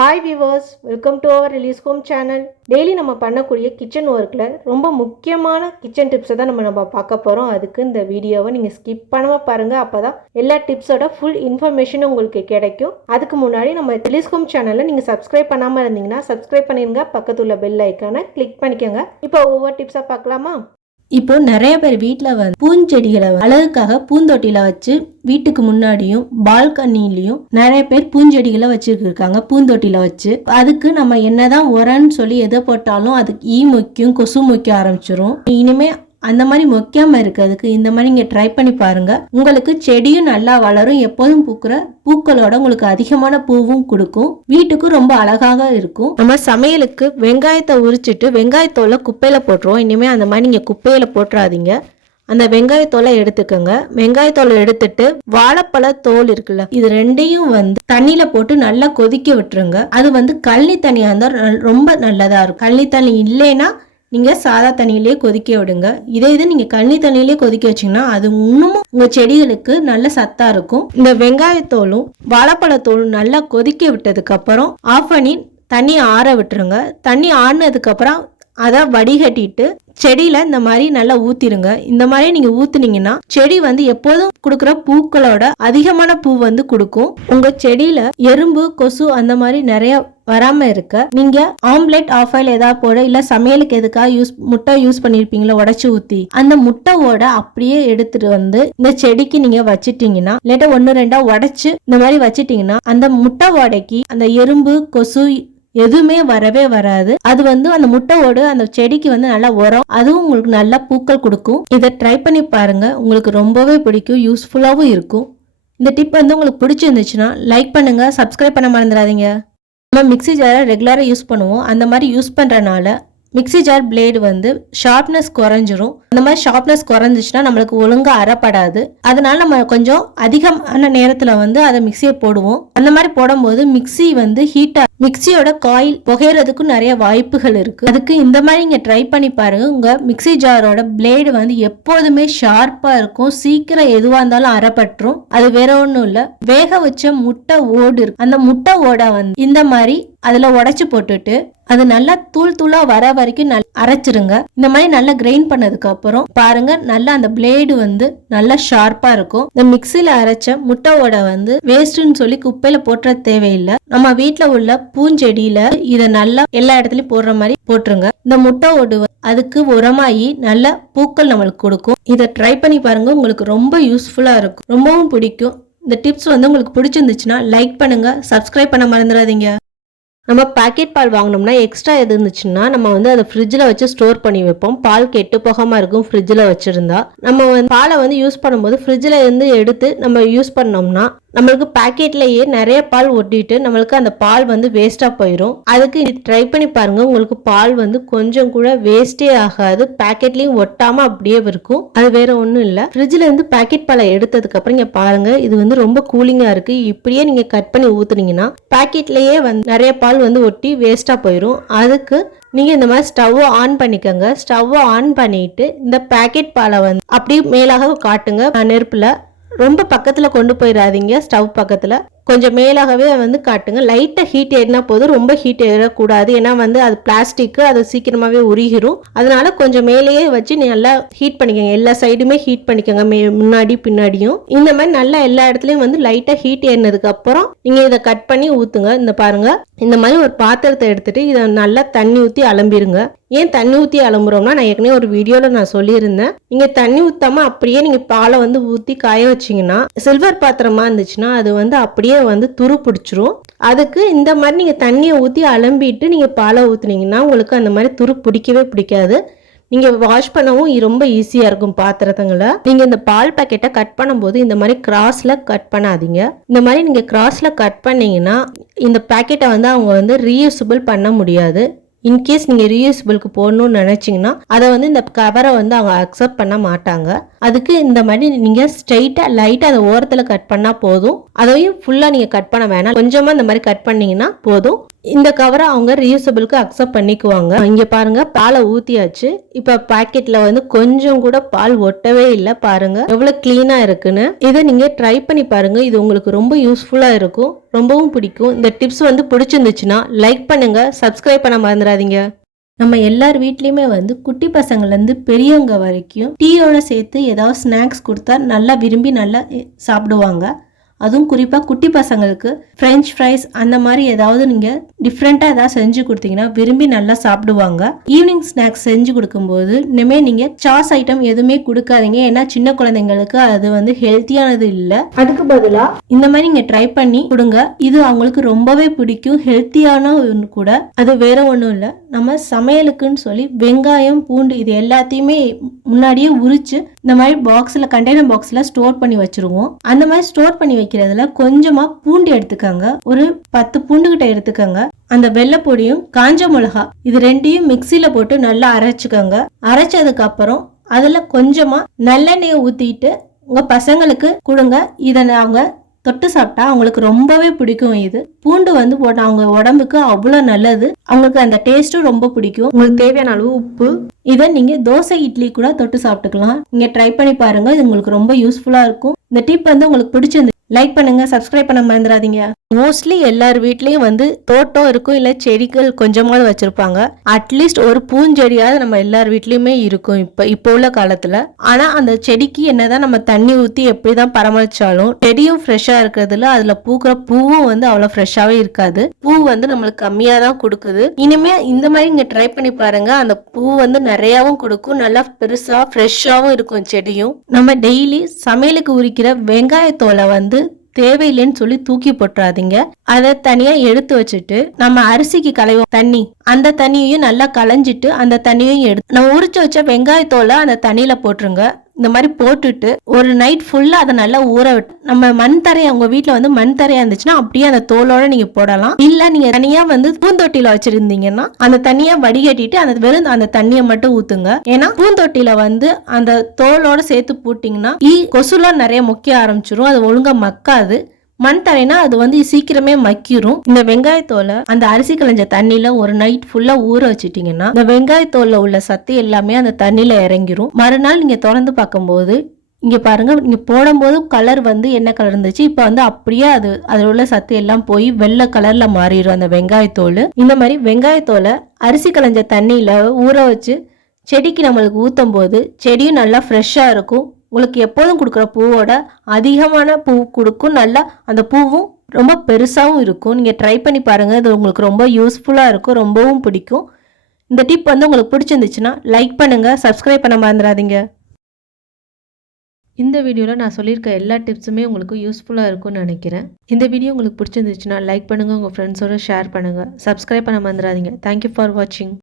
Hi viewers, welcome to our release home channel. Daily நம்ம பண்ணக்கூடிய kitchen ஒர்க்கில் ரொம்ப முக்கியமான கிச்சன் டிப்ஸை தான் நம்ம பார்க்க போகிறோம். அதுக்கு இந்த வீடியோவை நீங்கள் ஸ்கிப் பண்ணாமல் பாருங்கள். அப்போ தான் எல்லா டிப்ஸோட ஃபுல் இன்ஃபர்மேஷனும் உங்களுக்கு கிடைக்கும். அதுக்கு முன்னாடி நம்ம ரிலீஸ் ஹோம் சேனலில் நீங்கள் சப்ஸ்கிரைப் பண்ணாமல் இருந்தீங்கன்னா சப்ஸ்கிரைப் பண்ணிடுங்க. பக்கத்தில் உள்ள பெல் ஐக்கானை கிளிக் பண்ணிக்கோங்க. இப்போ ஒவ்வொரு டிப்ஸாக பார்க்கலாமா? இப்போ நிறைய பேர் வீட்டில் பூஞ்செடிகளை அழகுக்காக பூந்தொட்டியில வச்சு வீட்டுக்கு முன்னாடியும் பால்கனிலையும் நிறைய பேர் பூஞ்செடிகளை வச்சிருக்காங்க பூந்தொட்டியில வச்சு. அதுக்கு நம்ம என்னதான் உரன்னு சொல்லி எதை போட்டாலும் அதுக்கு ஈ மொக்கும் கொசு மொக்க ஆரம்பிச்சிரும். இனிமே அந்த மாதிரி மொக்காம இருக்கிறதுக்கு இந்த மாதிரி நீங்க ட்ரை பண்ணி பாருங்க. உங்களுக்கு செடியும் நல்லா வளரும், எப்போதும் பூக்கிற பூக்களோட உங்களுக்கு அதிகமான பூவும் கொடுக்கும், வீட்டுக்கும் ரொம்ப அழகாக இருக்கும். நம்ம சமையலுக்கு வெங்காயத்தை உரிச்சிட்டு வெங்காயத்தோலை குப்பையில போட்டுருவோம். இனிமே அந்த மாதிரி நீங்க குப்பையில போட்டுறாதீங்க. அந்த வெங்காயத்தோலை எடுத்துக்கோங்க. வெங்காயத்தோலை எடுத்துட்டு வாழைப்பழ தோல் இருக்குல்ல, இது ரெண்டையும் தண்ணியில போட்டு நல்லா கொதிக்க விட்டுருங்க. அது கள்ளி தண்ணியா இருந்தா ரொம்ப நல்லதா இருக்கும். கள்ளி தண்ணி இல்லைன்னா நீங்க சாதா தண்ணியிலேயே கொதிக்க விடுங்க. இது நீங்க கண்ணி தண்ணியிலேயே கொதிக்க வச்சீங்கன்னா அது இன்னமும் உங்க செடிகளுக்கு நல்ல சத்தா இருக்கும். இந்த வெங்காயத்தோலும் வாழைப்பழத்தோலும் நல்லா கொதிக்க விட்டதுக்கு அப்புறம் ஆஃப் பண்ணி தண்ணி ஆற விட்டுருங்க. தண்ணி ஆறினதுக்கு அப்புறம் அதை வடிகட்டிட்டு செடியில இந்த மாதிரி நல்லா ஊத்திருங்க. இந்த மாதிரி நீங்க ஊத்துனீங்கன்னா செடி எப்போதும் கொடுக்குற பூக்களோட அதிகமான பூ கொடுக்கும். உங்க செடியில எறும்பு கொசு அந்த மாதிரி நிறைய வராம இருக்க நீங்க ஆம்லெட் ஆஃப் ஆயில் ஏதாவது போட, இல்ல சமையலுக்கு எதுக்காக முட்டை யூஸ் பண்ணிருப்பீங்களா உடைச்சு ஊத்தி, அந்த முட்டையோட அப்படியே எடுத்துட்டு இந்த செடிக்கு நீங்க வச்சிட்டீங்கன்னா, இல்லாட்ட 1-2 உடைச்சு இந்த மாதிரி வச்சிட்டீங்கன்னா அந்த முட்டை ஓடைக்கு அந்த எறும்பு கொசு எதுவுமே வரவே வராது. அது அந்த முட்டையோடு அந்த செடிக்கு நல்லா உரம், அதுவும் உங்களுக்கு நல்ல பூக்கள் கொடுக்கும். இதை ட்ரை பண்ணி பாருங்க, உங்களுக்கு ரொம்பவே பிடிக்கும், யூஸ்ஃபுல்லாகவும் இருக்கும். இந்த டிப் உங்களுக்கு பிடிச்சிருந்துச்சுன்னா லைக் பண்ணுங்க, சப்ஸ்கிரைப் பண்ண மறந்துடாதீங்க. நம்ம மிக்ஸி ஜாரை ரெகுலராக யூஸ் பண்ணுவோம். அந்த மாதிரி யூஸ் பண்ணுறனால மிக்ஸி ஜார் பிளேடு ஷார்ப்னஸ் குறைஞ்சிரும். அந்த மாதிரி ஷார்ப்னஸ் குறைஞ்சிச்சுன்னா நம்மளுக்கு ஒழுங்கா அரைப்படாது. அதனால நம்ம கொஞ்சம் அதிகமான நேரத்துல அதை மிக்சியை போடுவோம். அந்த மாதிரி போடும்போது மிக்சி ஹீட்டா மிக்சியோட காயில் புகையறதுக்கும் நிறைய வாய்ப்புகள் இருக்கு. அதுக்கு இந்த மாதிரி நீங்க ட்ரை பண்ணி பாருங்க. உங்க மிக்ஸி ஜாரோட பிளேடு எப்போதுமே ஷார்ப்பா இருக்கும். சீக்கிரம் எதுவா இருந்தாலும் அரைப்பட்டுரும். அது வேற ஒண்ணும் இல்ல, வேக வச்ச முட்டை ஓடு இருக்கு, அந்த முட்டை ஓட இந்த மாதிரி அதுல உடைச்சு போட்டுட்டு அது நல்லா தூளா வர வரைக்கும் அரைச்சிருங்க. இந்த மாதிரி நல்லா கிரைண்ட் பண்ணதுக்கு அப்புறம் பாருங்க, நல்லா அந்த பிளேடு நல்லா ஷார்ப்பா இருக்கும். இந்த மிக்சில அரைச்ச முட்டையோட வேஸ்ட்னு சொல்லி குப்பையில போட்டுற தேவையில்லை. நம்ம வீட்டுல உள்ள பூஞ்செடியில இதை நல்லா எல்லா இடத்துலயும் போடுற மாதிரி போட்டுருங்க. இந்த முட்டை ஓடு அதுக்கு உரமாயி நல்ல பூக்கள் நம்மளுக்கு கொடுக்கும். இதை ட்ரை பண்ணி பாருங்க, உங்களுக்கு ரொம்ப யூஸ்ஃபுல்லா இருக்கும், ரொம்பவும் பிடிக்கும். இந்த டிப்ஸ் உங்களுக்கு பிடிச்சிருந்துச்சுன்னா லைக் பண்ணுங்க, சப்ஸ்கிரைப் பண்ண மறந்துடாதீங்க. நம்ம பாக்கெட் பால் வாங்கினோம்னா எக்ஸ்ட்ரா எது இருந்துச்சுன்னா நம்ம அதை ஃப்ரிட்ஜில் வச்சு ஸ்டோர் பண்ணி வைப்போம். பால் கெட்டு போகாமல் இருக்கும் ஃப்ரிட்ஜில் வச்சுருந்தா. நம்ம பாலை யூஸ் பண்ணும்போது ஃப்ரிட்ஜில் இருந்து எடுத்து நம்ம யூஸ் பண்ணோம்னா நம்மளுக்கு பாக்கெட்லயே நிறைய பால் ஒட்டிட்டு நம்மளுக்கு அந்த பால் வேஸ்டா போயிடும். அதுக்கு இது ட்ரை பண்ணி பாருங்க, உங்களுக்கு பால் கொஞ்சம் கூட வேஸ்டே ஆகாது, பாக்கெட்லயும் ஒட்டாம அப்படியே இருக்கும். அது வேற ஒண்ணும் இல்ல. ஃப்ரிட்ஜ்ல இருந்து பாக்கெட் பாலை எடுத்ததுக்கு அப்புறம் இங்க பாருங்க, இது ரொம்ப கூலிங்கா இருக்கு. இப்படியே நீங்க கட் பண்ணி ஊத்துனீங்கன்னா பாக்கெட்லயே நிறைய பால் ஒட்டி வேஸ்டா போயிடும். அதுக்கு நீங்க இந்த மாதிரி ஸ்டவ் ஆன் பண்ணிக்கோங்க. ஸ்டவ் ஆன் பண்ணிட்டு இந்த பாக்கெட் பாலை அப்படியே மேலாக காட்டுங்க. நெருப்புல ரொம்ப பக்கத்துல கொண்டு போயிடாதீங்க. ஸ்டவ் பக்கத்துல கொஞ்சம் மேலாகவே காட்டுங்க. லைட்டா ஹீட் ஏறினா போதும், ரொம்ப ஹீட் ஏறக்கூடாது. ஏன்னா அது பிளாஸ்டிக், அது சீக்கிரமாவே உருகிரும். அதனால கொஞ்சம் மேலேயே வச்சு நல்லா ஹீட் பண்ணிக்கோங்க. எல்லா சைடுமே ஹீட் பண்ணிக்கோங்க, முன்னாடி பின்னாடியும். இந்த மாதிரி நல்லா எல்லா இடத்துலயும் லைட்டா ஹீட் ஏறினதுக்கு அப்புறம் நீங்க இதை கட் பண்ணி ஊத்துங்க. இந்த பாருங்க, இந்த மாதிரி ஒரு பாத்திரத்தை எடுத்துட்டு இதை நல்லா தண்ணி ஊத்தி அலம்பிருங்க. ஏன் தண்ணி ஊத்தி அலம்புறோம்னா, நான் ஏற்கனவே ஒரு வீடியோல நான் சொல்லியிருந்தேன், நீங்க தண்ணி ஊத்தாம அப்படியே நீங்க பாலை ஊத்தி காய வச்சீங்கன்னா, சில்வர் பாத்திரமா இருந்துச்சுன்னா அது அப்படியே துரு பிடிச்சிரும். அதுக்கு இந்த மாதிரி நீங்க தண்ணியை ஊத்தி அலம்பிட்டு நீங்க பாலை ஊத்துனீங்கன்னா உங்களுக்கு அந்த மாதிரி துரு பிடிக்கவே பிடிக்காது. நீங்க வாஷ் பண்ணவும் ரொம்ப ஈஸியா இருக்கும் பாத்திரங்களை. நீங்க இந்த பால் பாக்கெட்டை கட் பண்ணும்போது இந்த மாதிரி கிராஸ்ல கட் பண்ணாதீங்க. இந்த மாதிரி நீங்க கிராஸ்ல கட் பண்ணீங்கன்னா இந்த பாக்கெட்டை அவங்க ரீயூசபிள் பண்ண முடியாது. இன்கேஸ் நீங்க ரீயூசபிளுக்கு போடணும்னு நினைச்சீங்கன்னா அதை இந்த கவரை அவங்க அக்செப்ட் பண்ண மாட்டாங்க. அதுக்கு இந்த மாதிரி நீங்க ஸ்ட்ரைட்டா லைட்டா அதை ஓரத்துல கட் பண்ணா போதும். அதையும் ஃபுல்லா நீங்க கட் பண்ண வேணாம், கொஞ்சமா இந்த மாதிரி கட் பண்ணீங்கன்னா போதும். இந்த கவரை அவங்க ரீயூசபிளுக்கு அக்செப்ட் பண்ணிக்குவாங்க. இங்க பாருங்க பாலை ஊத்தியாச்சு. இப்ப பாக்கெட்ல வந்து கொஞ்சம் கூட பால் ஒட்டவே இல்லை. பாருங்க எவ்வளவு கிளீனா இருக்குன்னு. இதை நீங்க ட்ரை பண்ணி பாருங்க. இது உங்களுக்கு ரொம்ப யூஸ்ஃபுல்லா இருக்கும், ரொம்பவும் பிடிக்கும். இந்த டிப்ஸ் வந்து பிடிச்சிருந்துச்சுன்னா லைக் பண்ணுங்க, சப்ஸ்கிரைப் பண்ண மறந்துடாதீங்க. நம்ம எல்லார் வீட்லேயுமே வந்து குட்டி பசங்கள்லேருந்து பெரியவங்க வரைக்கும் டீயோட சேர்த்து ஏதாவது ஸ்நாக்ஸ் கொடுத்தா நல்லா விரும்பி நல்லா சாப்பிடுவாங்க. அதுவும் குறிப்பாக குட்டி பசங்களுக்கு ஃப்ரெஞ்ச் ஃப்ரைஸ் அந்த மாதிரி ஏதாவது நீங்கள் டிஃப்ரெண்ட்டாக ஏதாவது செஞ்சு கொடுத்தீங்கன்னா விரும்பி நல்லா சாப்பிடுவாங்க. ஈவினிங் ஸ்நாக்ஸ் செஞ்சு கொடுக்கும்போது இனிமேல் நீங்கள் சாஸ் ஐட்டம் எதுவுமே கொடுக்காதீங்க. ஏன்னா சின்ன குழந்தைங்களுக்கு அது வந்து ஹெல்த்தியானது இல்லை. அதுக்கு பதிலாக இந்த மாதிரி நீங்கள் ட்ரை பண்ணி கொடுங்க. இது அவங்களுக்கு ரொம்பவே பிடிக்கும், ஹெல்த்தியான கூட. அது வேற ஒன்றும் இல்லை, நம்ம சமையலுக்குன்னு சொல்லி வெங்காயம் பூண்டு இது எல்லாத்தையுமே முன்னாடியே உரிச்சு இந்த மாதிரி பாக்ஸில் கண்டெய்னர் பாக்ஸில் ஸ்டோர் பண்ணி வச்சிருவோம். அந்த மாதிரி ஸ்டோர் பண்ணி வைக்கிறதுல கொஞ்சமா பூண்டு எடுத்துக்கங்க, ஒரு 10 பூண்டு கிட்ட எடுத்துக்கங்க. அந்த வெள்ளைப்பொடியும் காஞ்ச மிளகா இது ரெண்டையும் மிக்சியில போட்டு நல்லா அரைச்சுக்கோங்க. அரைச்சதுக்கு அப்புறம் அதுல கொஞ்சமா நல்லெண்ணெயை ஊத்திட்டு உங்க பசங்களுக்கு கொடுங்க. இதை அவங்க தொட்டு சாப்பிட்டா அவங்களுக்கு ரொம்பவே பிடிக்கும். இது பூண்டு வந்து போட்ட அவங்க உடம்புக்கு அவ்வளோ நல்லது, அவங்களுக்கு அந்த டேஸ்ட்டும் ரொம்ப பிடிக்கும். உங்களுக்கு தேவையான அளவு உப்பு. இதை நீங்க தோசை இட்லி கூட தொட்டு சாப்பிட்டுக்கலாம். நீங்க ட்ரை பண்ணி பாருங்க, இது உங்களுக்கு ரொம்ப யூஸ்ஃபுல்லா இருக்கும். இந்த டிப் வந்து உங்களுக்கு பிடிச்சிருந்து லைக் பண்ணுங்க, சப்ஸ்கிரைப் பண்ண மறந்துடாதீங்க. மோஸ்ட்லி எல்லார் வீட்லயும் வந்து தோட்டம் இருக்கும், இல்ல செடிகள் கொஞ்சமாவது வச்சிருப்பாங்க. அட்லீஸ்ட் ஒரு பூஞ்செடியாவது நம்ம எல்லார் வீட்லயுமே இருக்கும் இப்போ உள்ள காலத்துல. ஆனா அந்த செடிக்கு என்னதான் நம்ம தண்ணி ஊத்தி எப்படிதான் பராமரிச்சாலும் செடியும் ஃப்ரெஷ்ஷா இருக்கிறதுல அதுல பூக்கிற பூவும் வந்து அவ்வளவு ஃப்ரெஷ்ஷாவே இருக்காது. பூ வந்து நம்மளுக்கு கம்மியா தான் கொடுக்குது. இனிமே இந்த மாதிரி இங்க ட்ரை பண்ணி பாருங்க, அந்த பூ வந்து நிறையவும் கொடுக்கும், நல்லா பெருசா ஃப்ரெஷ்ஷாவும் இருக்கும் செடியும். நம்ம டெய்லி சமையலுக்கு உரிக்கிற வெங்காயத்தோலை வந்து தேவையில்லைன்னு சொல்லி தூக்கி போட்டுறாதீங்க. அதை தனியா எடுத்து வச்சுட்டு நம்ம அரிசிக்கு களைவோம் தண்ணி, அந்த தண்ணியையும் நல்லா களைஞ்சிட்டு அந்த தண்ணியையும் எடுத்து நம்ம உரிச்சு வச்ச வெங்காயத்தோலை அந்த தண்ணியில போட்டுருங்க. இந்த மாதிரி போட்டுட்டு ஒரு நைட் ஃபுல்லா அதை நல்லா ஊற விட்டு, நம்ம மண் தரையா உங்க வீட்டுல வந்து மண் தரையா இருந்துச்சுன்னா அப்படியே அந்த தோலோட நீங்க போடலாம். இல்ல நீங்க தனியா வந்து பூந்தொட்டியில வச்சிருந்தீங்கன்னா அந்த தண்ணியா வடிகட்டிட்டு அந்த வெறும் அந்த தண்ணியை மட்டும் ஊத்துங்க. ஏன்னா பூந்தொட்டியில வந்து அந்த தோலோட சேர்த்து போட்டீங்கன்னா கொசுலாம் நிறைய மொக்க ஆரம்பிச்சிரும், அது ஒழுங்கா மக்காது. மண் தரைனா அது வந்து சீக்கிரமே மக்கிரும். இந்த வெங்காயத்தோலை அந்த அரிசி களைஞ்ச தண்ணியில ஒரு நைட் ஃபுல்லா ஊற வச்சுட்டீங்கன்னா இந்த வெங்காயத்தோல்ல உள்ள சத்து எல்லாமே அந்த தண்ணியில இறங்கிரும். மறுநாள் நீங்க திறந்து பார்க்கும்போது இங்க பாருங்க, நீங்க போடும்போது கலர் வந்து என்ன கலர் இருந்துச்சு, இப்ப வந்து அப்படியே அதுல உள்ள சத்து எல்லாம் போய் வெள்ளை கலர்ல மாறிடும் அந்த வெங்காயத்தோல். இந்த மாதிரி வெங்காயத்தோலை அரிசி களைஞ்ச தண்ணியில ஊற வச்சு செடிக்கு நம்மளுக்கு ஊத்தும் போது செடியும் நல்லா ஃப்ரெஷ்ஷா இருக்கும். உங்களுக்கு எப்போதும் கொடுக்குற பூவோட அதிகமான பூ கொடுக்கும், நல்லா அந்த பூவும் ரொம்ப பெருசாகவும் இருக்கும். நீங்கள் ட்ரை பண்ணி பாருங்கள், இது உங்களுக்கு ரொம்ப யூஸ்ஃபுல்லாக இருக்கும், ரொம்பவும் பிடிக்கும். இந்த டிப் வந்து உங்களுக்கு பிடிச்சிருந்துச்சுன்னா லைக் பண்ணுங்கள், சப்ஸ்கிரைப் பண்ண மறந்துடாதீங்க. இந்த வீடியோவில் நான் சொல்லியிருக்க எல்லா டிப்ஸுமே உங்களுக்கு யூஸ்ஃபுல்லாக இருக்கும்னு நினைக்கிறேன். இந்த வீடியோ உங்களுக்கு பிடிச்சிருந்துச்சுன்னா லைக் பண்ணுங்கள், உங்கள் ஃப்ரெண்ட்ஸோட ஷேர் பண்ணுங்கள், சப்ஸ்கிரைப் பண்ண மறந்துடாதீங்க. தேங்க்யூ ஃபார் வாட்சிங்.